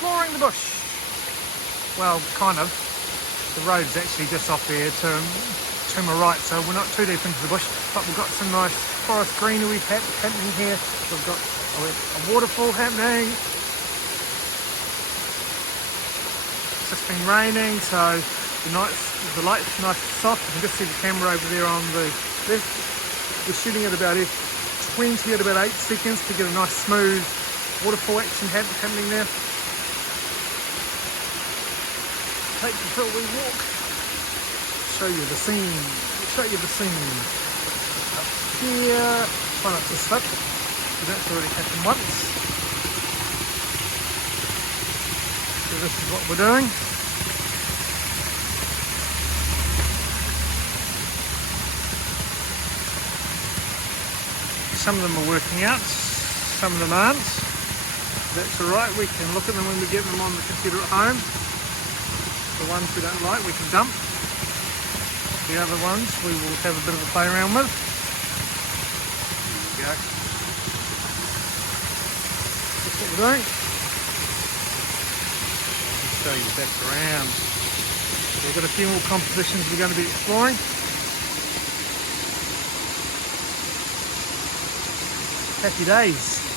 exploring the bush. Well, kind of. The road's actually just off there to my right, so we're not too deep into the bush, but we've got some nice forest greenery happening here. We've got a waterfall happening. It's just been raining, so the light's nice and soft. You can just see the camera over there on the left. We're shooting at about 20 at about 8 seconds to get a nice smooth waterfall action happening there. Take you for a wee walk. Show you the scene. Up here. Try not to slip. That's already happened once. So this is what we're doing. Some of them are working out, some of them aren't. That's alright, we can look at them when we get them on the computer at home. The ones we don't like we can dump. The other ones we will have a bit of a play around with. There we go. That's what we're doing. I'll show you back around. We've got a few more compositions we're going to be exploring. Happy days.